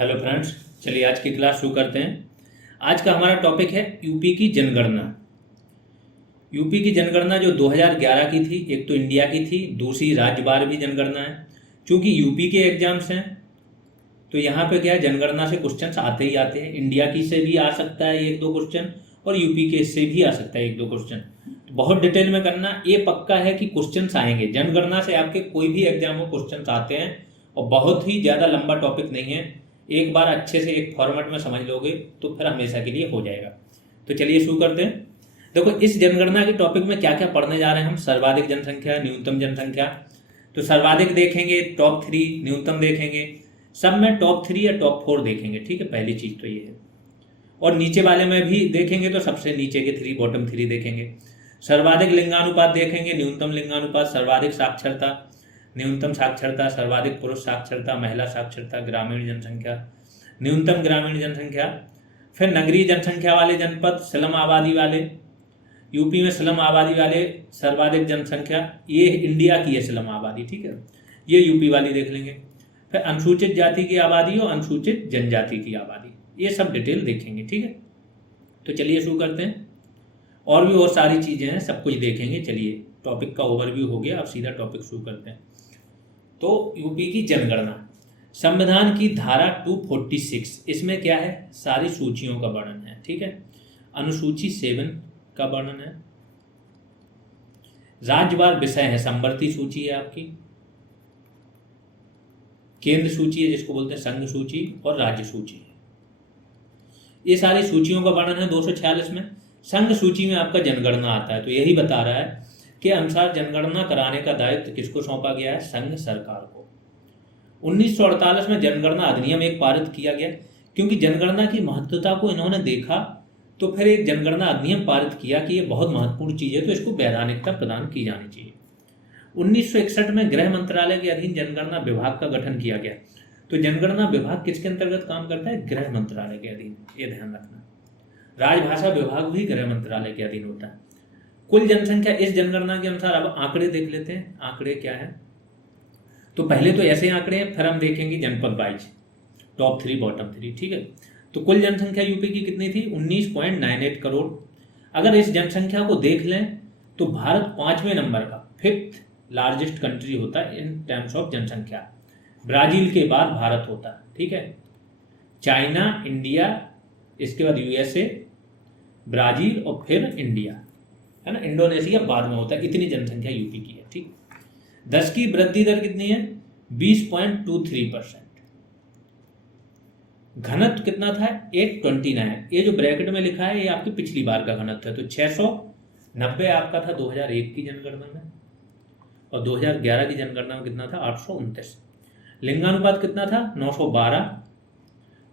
Hello friends, चलिए आज की क्लास शुरू करते हैं। आज का हमारा टॉपिक है यूपी की जनगणना। यूपी की जनगणना जो 2011 की थी, एक तो इंडिया की थी, दूसरी राज्यवार भी जनगणना है। क्योंकि यूपी के एग्जाम्स हैं तो यहाँ पे क्या है, जनगणना से क्वेश्चंस आते ही आते हैं। इंडिया की से भी आ सकता है एक दो क्वेश्चन और यूपी के से भी आ सकता है एक दो क्वेश्चन। तो बहुत डिटेल में करना, ये पक्का है कि क्वेश्चंस आएंगे जनगणना से। आपके कोई भी एग्जाम में क्वेश्चंस आते हैं और बहुत ही ज़्यादा लंबा टॉपिक नहीं है। एक बार अच्छे से एक फॉर्मेट में समझ लोगे तो फिर हमेशा के लिए हो जाएगा। तो चलिए शुरू करते हैं। देखो, इस जनगणना के टॉपिक में क्या क्या पढ़ने जा रहे हैं हम। सर्वाधिक जनसंख्या, न्यूनतम जनसंख्या। तो सर्वाधिक देखेंगे, टॉप 3, न्यूनतम देखेंगे, सब में टॉप 3 या टॉप 4 देखेंगे। ठीक है, पहली चीज़ तो ये है। और नीचे वाले में भी देखेंगे तो सबसे नीचे के 3, बॉटम 3 देखेंगे। सर्वाधिक लिंगानुपात देखेंगे, न्यूनतम लिंगानुपात, सर्वाधिक साक्षरता, न्यूनतम साक्षरता, सर्वाधिक पुरुष साक्षरता, महिला साक्षरता, ग्रामीण जनसंख्या, न्यूनतम ग्रामीण जनसंख्या। फिर नगरीय जनसंख्या वाले जनपद, स्लम आबादी वाले, यूपी में स्लम आबादी वाले सर्वाधिक जनसंख्या, ये इंडिया की है स्लम आबादी। ठीक है, ये यूपी वाली देख लेंगे। फिर अनुसूचित जाति की आबादी और अनुसूचित जनजाति की आबादी, ये सब डिटेल देखेंगे। ठीक है, तो चलिए शुरू करते हैं। और भी और सारी चीज़ें हैं, सब कुछ देखेंगे। चलिए, टॉपिक का ओवरव्यू हो गया, अब सीधा टॉपिक शुरू करते हैं। तो यूपी की जनगणना, संविधान की धारा 246, इसमें क्या है, सारी सूचियों का वर्णन है। ठीक है, अनुसूची 7 का वर्णन है। राज्यवार विषय है, संवर्ती सूची है आपकी, केंद्र सूची है जिसको बोलते हैं संघ सूची, और राज्य सूची है। ये सारी सूचियों का वर्णन है 246 में। संघ सूची में आपका जनगणना आता है, तो यही बता रहा है के अनुसार जनगणना कराने का दायित्व किसको सौंपा गया है, संघ सरकार को। 1948 में जनगणना अधिनियम एक पारित किया गया। क्योंकि जनगणना की महत्वता को इन्होंने देखा तो फिर एक जनगणना अधिनियम पारित किया कि ये बहुत महत्वपूर्ण चीज़ है, तो इसको वैधानिकता प्रदान की जानी चाहिए। 1961 में गृह मंत्रालय के अधीन जनगणना विभाग का गठन किया गया। तो जनगणना विभाग किसके अंतर्गत काम करता है, गृह मंत्रालय के अधीन, ये ध्यान रखना। राजभाषा विभाग भी गृह मंत्रालय के अधीन होता है। कुल जनसंख्या इस जनगणना के अनुसार, अब आंकड़े देख लेते हैं। आंकड़े क्या है, तो पहले तो ऐसे आंकड़े हैं, फिर हम देखेंगे जनपद वाइज, टॉप 3 बॉटम 3। ठीक है, तो कुल जनसंख्या यूपी की कितनी थी, 19.98 करोड़। अगर इस जनसंख्या को देख लें तो भारत 5वें नंबर का, 5th लार्जेस्ट कंट्री होता है इन टर्म्स ऑफ जनसंख्या। ब्राजील के बाद भारत होता है। ठीक है, चाइना, इंडिया, इसके बाद यूएसए, ब्राजील और फिर इंडिया, है ना। इंडोनेशिया बाद में होता है। इतनी जनसंख्या यूपी की है। ठीक, 10 की वृद्धि दर कितनी है, 20.23%। घनत्व कितना था, 829। ये जो ब्रैकेट में लिखा है ये आपकी पिछली बार का घनत्व है। तो 690 आपका था 2001 की जनगणना में, और 2011 की जनगणना में कितना था, 829। लिंगानुपात कितना था, 912,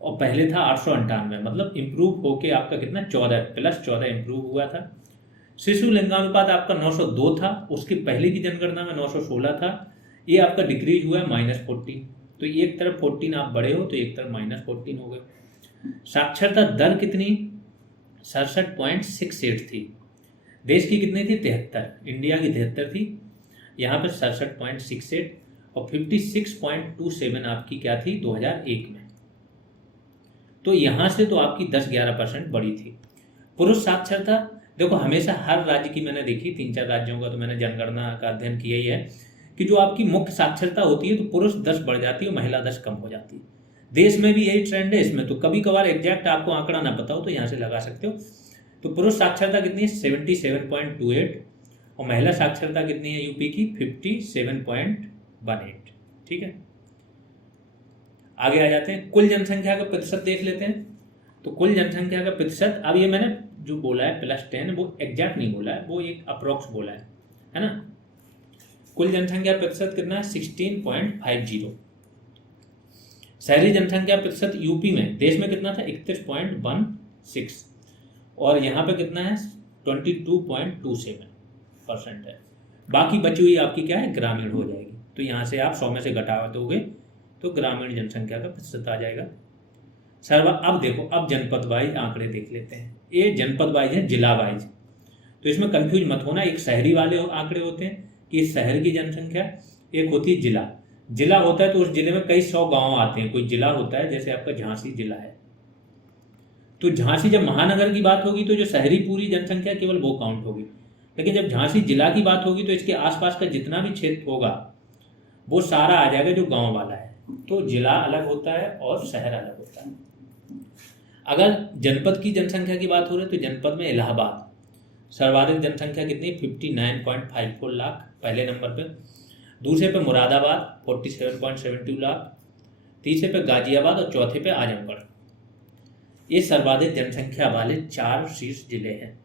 और पहले था 898। मतलब इंप्रूव होके आपका कितना, 14 + 14 इंप्रूव हुआ था। शिशु लिंगानुपात आपका 902 था, उसकी पहले की जनगणना में 916 था। ये आपका डिक्रीज हुआ है -14। तो एक तरफ 14 आप बड़े हो तो एक तरफ -14 हो गए। साक्षरता दर कितनी, 67.68 थी। देश की कितनी थी, 73। इंडिया की 73 थी, यहाँ पर 67.68, और 56.27 आपकी क्या थी 2001 में। तो यहाँ से तो आपकी 10-11% बढ़ी थी। पुरुष साक्षरता, देखो हमेशा हर राज्य की मैंने देखी, 3-4 राज्यों का तो मैंने जनगणना का अध्ययन किया ही है, कि जो आपकी मुख्य साक्षरता होती है तो पुरुष 10 बढ़ जाती है, महिला 10 कम हो जाती है। देश में भी यही ट्रेंड है इसमें। तो कभी कभार एग्जैक्ट आपको आंकड़ा ना पता हो तो यहाँ से लगा सकते हो। तो पुरुष साक्षरता कितनी है, 77.28, और महिला साक्षरता कितनी है यूपी की, 57.18। ठीक है, आगे आ जाते हैं। कुल जनसंख्या का प्रतिशत देख लेते हैं। तो कुल जनसंख्या का प्रतिशत, अब ये मैंने जो बोला है +10, वो एग्जैक्ट नहीं बोला है, वो एक अप्रोक्स बोला है ना। कुल जनसंख्या प्रतिशत कितना है, 16.50। शहरी जनसंख्या प्रतिशत यूपी में, देश में कितना था, 31.16, और यहाँ पे कितना है, 22.27% है। बाकी बची हुई आपकी क्या है, ग्रामीण हो जाएगी। तो यहाँ से आप 100 में से घटा दोगे तो ग्रामीण जनसंख्या का प्रतिशत आ जाएगा। अब देखो, अब जनपद वाइज आंकड़े देख लेते हैं। ये जनपद वाइज है, जिला वाइज। तो इसमें कंफ्यूज मत होना, एक शहरी वाले आंकड़े होते हैं कि शहर की जनसंख्या, एक होती है जिला। जिला होता है तो उस जिले में कई 100 गांव आते हैं। कोई जिला होता है, जैसे आपका झांसी जिला है, तो झांसी जब महानगर की बात होगी तो जो शहरी पूरी जनसंख्या केवल वो काउंट होगी। लेकिन जब झांसी जिला की बात होगी तो इसके आसपास का जितना भी क्षेत्र होगा वो सारा आ जाएगा जो गांव वाला है। तो जिला अलग होता है और शहर अलग होता है। अगर जनपद की जनसंख्या की बात हो रही है तो जनपद में इलाहाबाद सर्वाधिक जनसंख्या कितनी, 59.54 लाख पहले नंबर पे। दूसरे पे मुरादाबाद 47.72 लाख, तीसरे पे गाजियाबाद और चौथे पे आजमगढ़। ये सर्वाधिक जनसंख्या वाले 4 शीर्ष जिले हैं।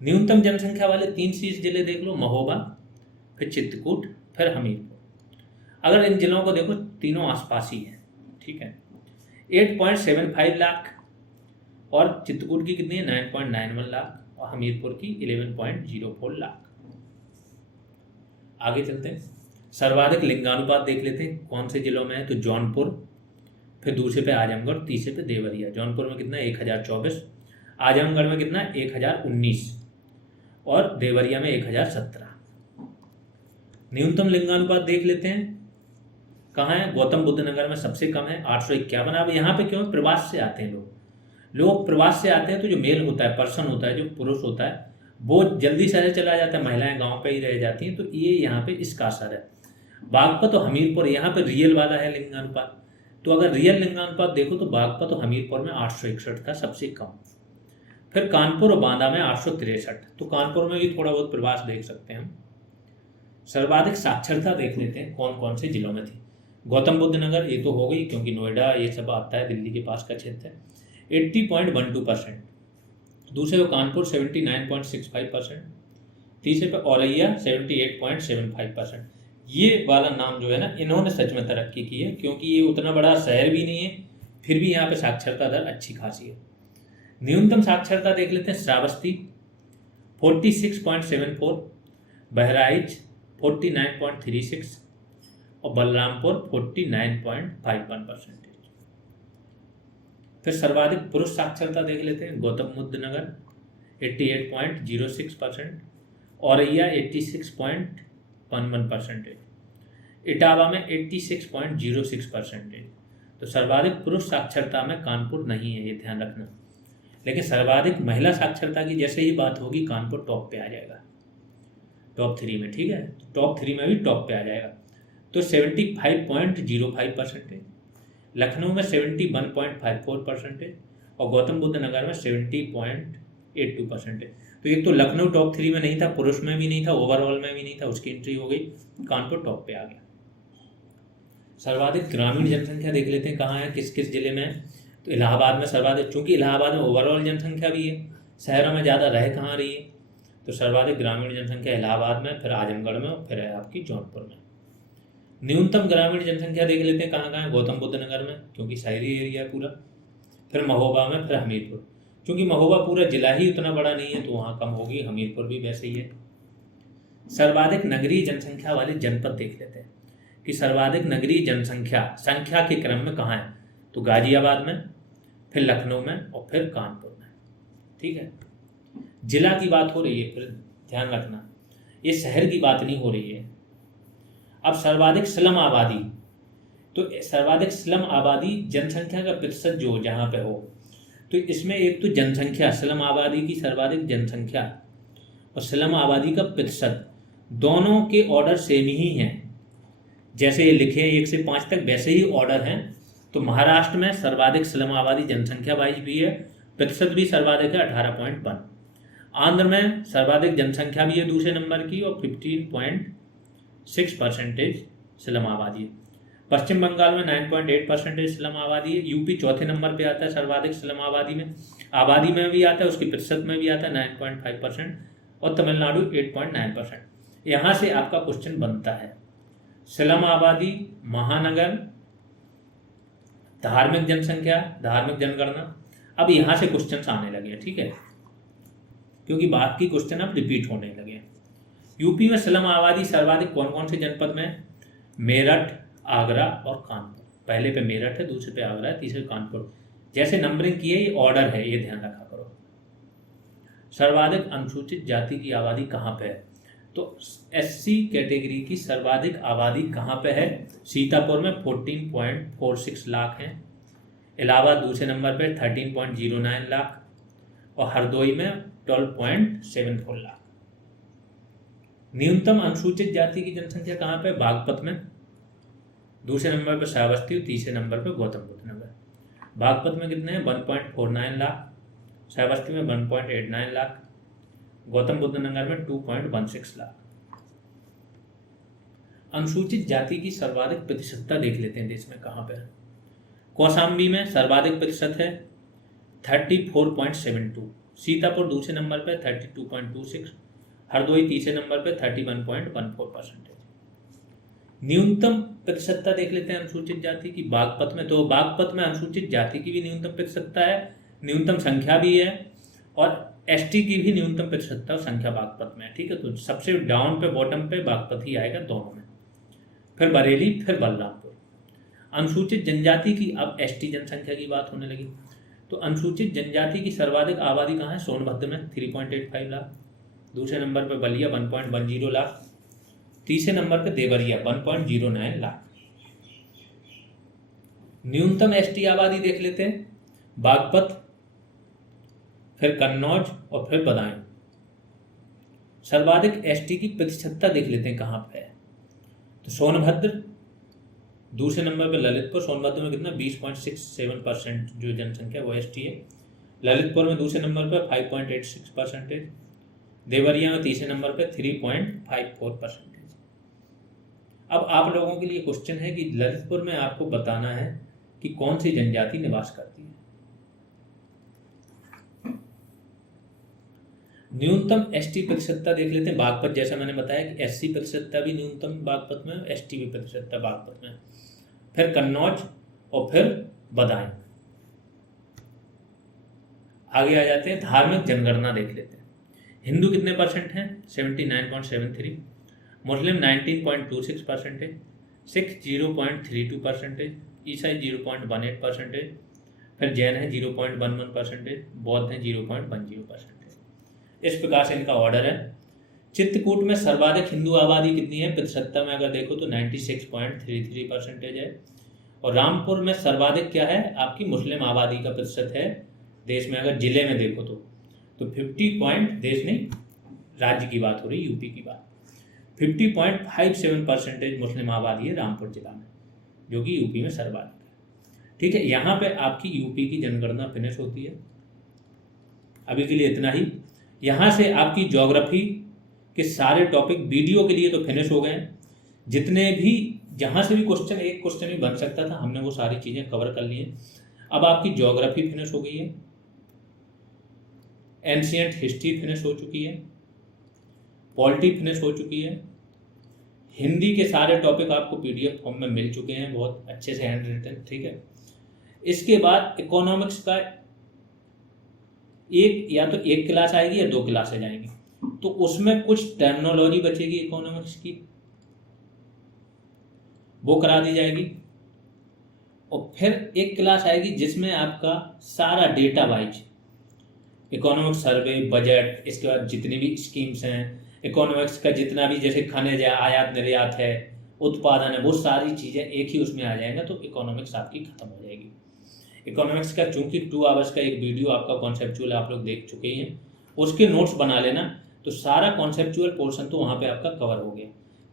न्यूनतम जनसंख्या वाले 3 शीर्ष जिले देख लो, महोबा, फिर चित्रकूट, फिर हमीरपुर। अगर इन जिलों को देखो, तीनों आसपास ही हैं, ठीक है। 8.75 लाख और चित्रकूट की कितनी है, 9.91 लाख और हमीरपुर की 11.04 लाख। आगे चलते हैं, सर्वाधिक लिंगानुपात देख लेते हैं कौन से जिलों में है। तो जौनपुर, फिर दूसरे पे आजमगढ़, तीसरे पे देवरिया। जौनपुर में कितना, 1024, आजमगढ़ में कितना, 1019 और देवरिया में 1017। न्यूनतम लिंगानुपात देख लेते हैं, कहाँ है, गौतम बुद्ध नगर में सबसे कम है, 851। अब यहाँ पे क्यों, प्रवास से आते हैं लोग प्रवास से आते हैं, तो जो मेल होता है, पर्सन होता है, जो पुरुष होता है, वो जल्दी शहर चला जाता है, महिलाएं गांव पे ही रह जाती हैं। तो ये यहाँ पे इसका असर है। बागपत और हमीरपुर, यहाँ पे रियल वाला है लिंगानुपात। तो अगर रियल लिंगानुपात देखो तो बागपत और हमीरपुर में 861 था सबसे कम। फिर कानपुर और बांदा में 863। तो कानपुर में भी थोड़ा बहुत प्रवास देख सकते हैं हम। सर्वाधिक साक्षरता देख लेते हैं कौन कौन से जिलों में थी। गौतम बुद्ध नगर, ये तो हो गई क्योंकि नोएडा ये सब आता है, दिल्ली के पास का क्षेत्र है, 80.12%। दूसरे को कानपुर 79.65%, तीसरे पे औरैया 78.75%। ये वाला नाम जो है ना, इन्होंने सच में तरक्की की है, क्योंकि ये उतना बड़ा शहर भी नहीं है, फिर भी यहाँ पे साक्षरता दर अच्छी खासी है। न्यूनतम साक्षरता देख लेते हैं, श्रावस्ती 46.74, बहराइच 49.36 और बलरामपुर 49.51%। फिर सर्वाधिक पुरुष साक्षरता देख लेते हैं, गौतम बुद्ध नगर 88.06%, औरैया 86.11%, इटावा में 86.06%। तो सर्वाधिक पुरुष साक्षरता में कानपुर नहीं है, ये ध्यान रखना। लेकिन सर्वाधिक महिला साक्षरता की जैसे ही बात होगी, कानपुर टॉप पे आ जाएगा, टॉप 3 में, ठीक है। तो टॉप 3 में भी टॉप पे आ जाएगा। तो 75.05%, लखनऊ में 71.54% और गौतम बुद्ध नगर में 70.82%। तो एक तो लखनऊ टॉप 3 में नहीं था, पुरुष में भी नहीं था, ओवरऑल में भी नहीं था, उसकी एंट्री हो गई, कानपुर टॉप पे आ गया। सर्वाधिक ग्रामीण जनसंख्या देख लेते हैं, कहाँ है, किस किस जिले में है। तो इलाहाबाद में सर्वाधिक, चूंकि इलाहाबाद में ओवरऑल जनसंख्या भी है, शहरों में ज़्यादा रह कहाँ रही है, तो सर्वाधिक ग्रामीण जनसंख्या इलाहाबाद में, फिर आजमगढ़ में और फिर है आपकी जौनपुर में। न्यूनतम ग्रामीण जनसंख्या देख लेते हैं, कहाँ कहाँ है, गौतम बुद्ध नगर में, क्योंकि शहरी एरिया है पूरा, फिर महोबा में, फिर हमीरपुर। क्योंकि महोबा पूरा जिला ही उतना बड़ा नहीं है तो वहाँ कम होगी, हमीरपुर भी वैसे ही है। सर्वाधिक नगरीय जनसंख्या वाले जनपद देख लेते हैं कि सर्वाधिक नगरीय जनसंख्या संख्या के क्रम में कहाँ है। तो गाजियाबाद में, फिर लखनऊ में और फिर कानपुर में, ठीक है। जिला की बात हो रही है, फिर ध्यान रखना ये शहर की बात नहीं हो रही है। अब सर्वाधिक स्लम आबादी, तो सर्वाधिक स्लम आबादी जनसंख्या का प्रतिशत जो जहाँ पे हो, तो इसमें एक तो जनसंख्या, स्लम आबादी की सर्वाधिक जनसंख्या और स्लम आबादी का प्रतिशत, दोनों के ऑर्डर सेम ही हैं। जैसे ये लिखे हैं 1 से 5 तक, वैसे ही ऑर्डर हैं। तो महाराष्ट्र में सर्वाधिक स्लम आबादी जनसंख्या वाइज भी है, प्रतिशत भी सर्वाधिक है 18.1। आंध्र में सर्वाधिक जनसंख्या भी है दूसरे नंबर की और 15.6% स्लम आबादी है। पश्चिम बंगाल में 9.8% स्लम आबादी है। यूपी चौथे नंबर पे आता है सर्वाधिक स्लम आबादी में, आबादी में भी आता है, उसकी प्रतिशत में भी आता है 9.5% और तमिलनाडु 8.9%। यहाँ से आपका क्वेश्चन बनता है, स्लम आबादी, महानगर, धार्मिक जनसंख्या, धार्मिक जनगणना। अब यहाँ से क्वेश्चन आने लगे, ठीक है, क्योंकि बात की क्वेश्चन अब रिपीट होने लगे। यूपी में स्लम आबादी सर्वाधिक कौन कौन से जनपद में? मेरठ, आगरा और कानपुर। पहले पे मेरठ है, दूसरे पे आगरा है, तीसरे कानपुर। जैसे नंबरिंग की है, ये ऑर्डर है, ये ध्यान रखा करो। सर्वाधिक अनुसूचित जाति की आबादी कहाँ पे है? तो SC कैटेगरी की सर्वाधिक आबादी कहाँ पे है? सीतापुर में 14.46 लाख हैं, इलाहाबाद दूसरे नंबर पे 13.09 लाख और हरदोई में 12.74 लाख। न्यूनतम अनुसूचित जाति की जनसंख्या कहाँ पे? बागपत में, दूसरे नंबर पर श्रावस्ती और तीसरे नंबर पर गौतम बुद्ध नगर। बागपत में कितने हैं? 1.49 लाख, श्रावस्ती में 1.89 लाख, गौतम बुद्ध नगर में 2.16 लाख। अनुसूचित जाति की सर्वाधिक प्रतिशतता देख लेते हैं देश में कहाँ पे है। कौशाम्बी में सर्वाधिक प्रतिशत है 34.72, सीतापुर दूसरे नंबर पे 32.26, हरदोई तीसरे नंबर पे 31.14%। न्यूनतम प्रतिशतता देख लेते हैं अनुसूचित जाति की बागपत में। तो बागपत में अनुसूचित जाति की भी न्यूनतम प्रतिशतता है, न्यूनतम संख्या भी है, और ST की भी न्यूनतम प्रतिशतता और संख्या बागपत में है। ठीक है, तो सबसे डाउन पे बॉटम पे बागपत ही आएगा दोनों में, फिर बरेली, फिर बलरामपुर। अनुसूचित जनजाति की अब ST जनसंख्या की बात होने लगी। तो अनुसूचित जनजाति की सर्वाधिक आबादी कहाँ है? सोनभद्र में 3.85 लाख, दूसरे नंबर पर बलिया 1.10 लाख, तीसरे नंबर पर देवरिया 1.09 लाख। न्यूनतम ST आबादी देख लेते हैं, बागपत, फिर कन्नौज और फिर बदायूं। सर्वाधिक ST की प्रतिशतता देख लेते हैं कहाँ पे है। तो सोनभद्र दूसरे नंबर पे ललितपुर, सोनभद्र में कितना 20.67% जो जनसंख्या वो ST है। ललितपुर में दूसरे नंबर पर 5.86%, देवरिया में तीसरे नंबर पे 3.54%। अब आप लोगों के लिए क्वेश्चन है कि ललितपुर में आपको बताना है कि कौन सी जनजाति निवास करती है। न्यूनतम ST प्रतिशतता देख लेते हैं बागपत, जैसा मैंने बताया कि SC प्रतिशतता भी न्यूनतम बागपत में, ST भी प्रतिशतता बागपत में, फिर कन्नौज और फिर बदायूं। आगे आ जाते हैं, धार्मिक जनगणना देख लेते हैं। हिंदू कितने परसेंट हैं? 79.73, मुस्लिम 19.26%, सिख 0.32%, ईसाई 0.18%, फिर जैन है 0.11%, बौद्ध है 0.10%। इस प्रकार से इनका ऑर्डर है। चित्रकूट में सर्वाधिक हिंदू आबादी कितनी है? प्रतिशतता में अगर देखो तो 96.33% है, और रामपुर में सर्वाधिक क्या है? आपकी मुस्लिम आबादी का प्रतिशत है देश में, अगर जिले में देखो तो 50 देश नहीं, राज्य की बात हो रही, यूपी की बात, 50.57% मुस्लिम आबादी है रामपुर जिला में, जो कि यूपी में सर्वाधिक है। ठीक है, यहाँ पे आपकी यूपी की जनगणना फिनिश होती है। अभी के लिए इतना ही। यहाँ से आपकी ज्योग्राफी के सारे टॉपिक वीडियो के लिए तो फिनिश हो गए हैं। जितने भी जहाँ से भी क्वेश्चन, एक क्वेश्चन भी बन सकता था, हमने वो सारी चीज़ें कवर कर ली हैं। अब आपकी ज्योग्राफी फिनिश हो गई है, एंशिएंट हिस्ट्री फिनिश हो चुकी है, पॉलिटी फिनिश हो चुकी है, हिंदी के सारे टॉपिक आपको PDF फॉर्म में मिल चुके हैं, बहुत अच्छे से हैंड रिटन। ठीक है, इसके बाद इकोनॉमिक्स का एक क्लास आएगी या 2 क्लासेज आएंगी, तो उसमें कुछ टर्मिनोलॉजी बचेगी इकोनॉमिक्स की, वो करा दी जाएगी। और फिर एक क्लास आएगी जिसमें आपका सारा डेटा वाइज इकोनॉमिक्स सर्वे, बजट, इसके बाद जितनी भी स्कीम्स हैं इकोनॉमिक्स का, जितना भी जैसे खनिज है, आयात निर्यात है, उत्पादन है, वो सारी चीज़ें एक ही उसमें आ जाएंगे, तो इकोनॉमिक्स आपकी खत्म हो जाएगी। इकोनॉमिक्स का चूंकि 2 आवर्स का एक वीडियो आपका कॉन्सेप्चुअल आप लोग देख चुके हैं, उसके नोट्स बना लेना, तो सारा कॉन्सेप्चुअल पोर्शन तो वहाँ पे आपका कवर हो गया।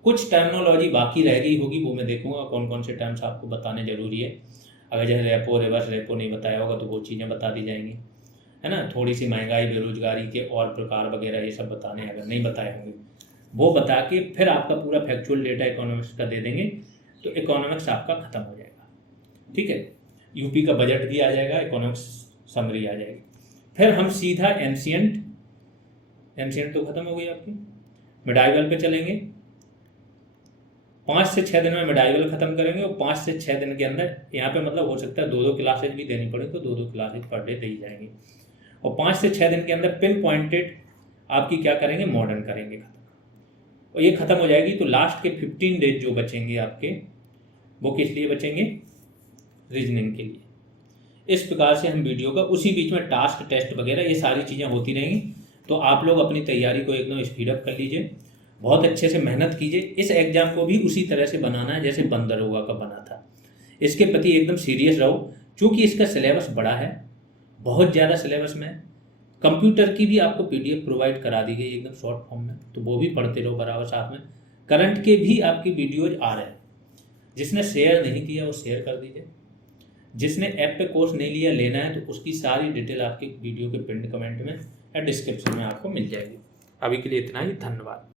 कुछ टर्मिनोलॉजी बाकी रह गई होगी, वो मैं देखूंगा कौन कौन से टर्म्स आपको बताने जरूरी है। अगर जैसे रेपो, रिवर्स रेपो नहीं बताया होगा तो वो चीज़ें बता दी जाएंगी, है ना। थोड़ी सी महंगाई, बेरोजगारी के और प्रकार वगैरह ये सब बताने, अगर नहीं बताए होंगे वो बता के फिर आपका पूरा फैक्चुअल डेटा इकोनॉमिक्स का दे देंगे, तो इकोनॉमिक्स आपका खत्म हो जाएगा। ठीक है, यूपी का बजट भी आ जाएगा, इकोनॉमिक्स समरी आ जाएगी। फिर हम सीधा एंशिएंट तो खत्म हो गई आपकी, मिडाइवल पे चलेंगे। 5 से 6 दिन में मिडाइवल खत्म करेंगे, और 5 से 6 दिन के अंदर यहाँ पे मतलब हो सकता है 2-2 क्लासेज भी देनी पड़े, तो 2-2 क्लासेज पर डे दी जाएंगी। और 5 से 6 दिन के अंदर पिन पॉइंटेड आपकी क्या करेंगे? मॉडर्न करेंगे खत्म, और ये खत्म हो जाएगी। तो लास्ट के 15 डेज जो बचेंगे आपके, वो किस लिए बचेंगे? रीजनिंग के लिए। इस प्रकार से हम वीडियो का, उसी बीच में टास्क, टेस्ट वगैरह ये सारी चीज़ें होती रहेंगी, तो आप लोग अपनी तैयारी को एकदम स्पीड अप कर लीजिए। बहुत अच्छे से मेहनत कीजिए। इस एग्ज़ाम को भी उसी तरह से बनाना है जैसे बंदरोगा का बना था। इसके प्रति एकदम सीरियस रहो, क्योंकि इसका सिलेबस बड़ा है, बहुत ज़्यादा सिलेबस में। कंप्यूटर की भी आपको पीडीएफ प्रोवाइड करा दी गई एकदम शॉर्ट फॉर्म में, तो वो भी पढ़ते रहो बराबर साथ में। करंट के भी आपकी वीडियोज आ रहे हैं, जिसने शेयर नहीं किया वो शेयर कर दीजिए। जिसने ऐप पे कोर्स नहीं लिया, लेना है, तो उसकी सारी डिटेल आपकी वीडियो के पिन कमेंट में या डिस्क्रिप्शन में आपको मिल जाएगी। अभी के लिए इतना ही, धन्यवाद।